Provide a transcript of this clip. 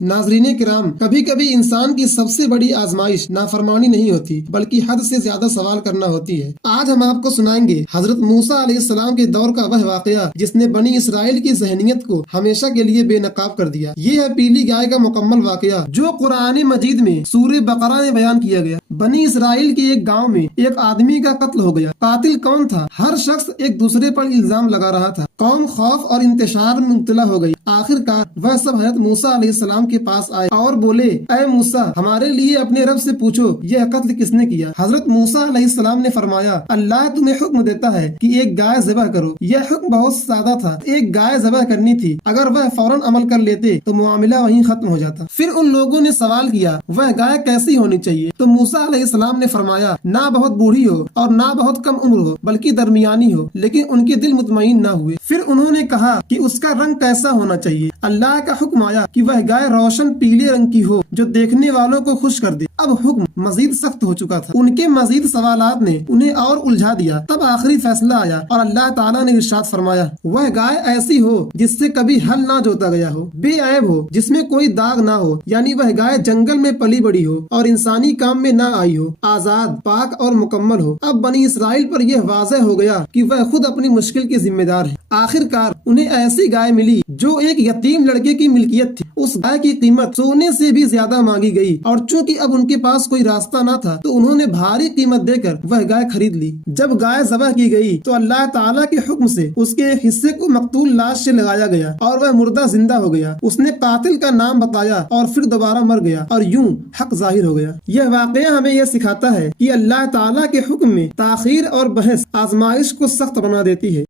नाज़रीन किराम, कभी कभी इंसान की सबसे बड़ी आजमाइश नाफरमानी नहीं होती बल्कि हद से ज्यादा सवाल करना होती है। आज हम आपको सुनाएंगे हजरत मूसा अलैहिस्सलाम के दौर का वह वाकया जिसने बनी इसराइल की जहनियत को हमेशा के लिए बेनकाब कर दिया। ये है पीली गाय का मुकम्मल वाकया जो कुरान मजीद में सूरह बकरा में बयान किया गया। बनी इसराइल के एक गाँव में एक आदमी का कत्ल हो गया। कातिल कौन था? हर शख्स एक दूसरे पर इल्जाम लगा रहा था। कौम खौफ और इंतशार में मुब्तला हो गई। आखिरकार वह सब हजरत मूसा अलैहिस्सलाम के पास आए और बोले, ऐ मूसा, हमारे लिए अपने रब से पूछो यह कत्ल किसने किया। हजरत मूसा अलैहिस्सलाम ने फरमाया, अल्लाह तुम्हें हुक्म देता है कि एक गाय ज़बह करो। यह हुक्म बहुत सादा था, एक गाय ज़बह करनी थी। अगर वह फौरन अमल कर लेते तो मामला वहीं खत्म हो जाता। फिर उन लोगों ने सवाल किया, वह गाय कैसी होनी चाहिए? तो मूसा अलैहिस्सलाम ने फरमाया, ना बहुत बूढ़ी हो और ना बहुत कम उम्र हो, बल्कि दरमियानी हो। लेकिन उनके दिल मुतमईन ना हुए। फिर उन्होंने कहा कि उसका रंग कैसा होना चाहिए? अल्लाह का हुक्म आया कि वह गाय रोशन पीले रंग की हो जो देखने वालों को खुश कर दे। अब हुक्म मजीद सख्त हो चुका था। उनके मजीद सवालात ने उन्हें और उलझा दिया। तब आखिरी फैसला आया और अल्लाह ताला ने इरशाद फरमाया, वह गाय ऐसी हो जिससे कभी हल ना जोता गया हो, बेऐब हो, जिसमें कोई दाग ना हो, यानी वह गाय जंगल में पली बड़ी हो और इंसानी काम में ना आई हो, आजाद, पाक और मुकम्मल हो। अब बनी इसराइल पर यह वाज़ेह हो गया कि वह खुद अपनी मुश्किल के जिम्मेदार है। आखिरकार उन्हें ऐसी गाय मिली जो एक यतीम लड़के की मिल्कियत थी। उस गाय की कीमत सोने से भी ज्यादा मांगी गई और चूंकि अब उनके पास कोई रास्ता ना था तो उन्होंने भारी कीमत देकर वह गाय खरीद ली। जब गाय ज़बह की गई तो अल्लाह ताला के हुक्म से उसके एक हिस्से को मकतूल लाश से लगाया गया और वह मुर्दा जिंदा हो गया। उसने कातिल का नाम बताया और फिर दोबारा मर गया और यूं हक जाहिर हो गया। यह वाकया हमें यह सिखाता है कि अल्लाह ताला के हुक्म में ताखीर और बहस आजमाइश को सख्त बना देती है।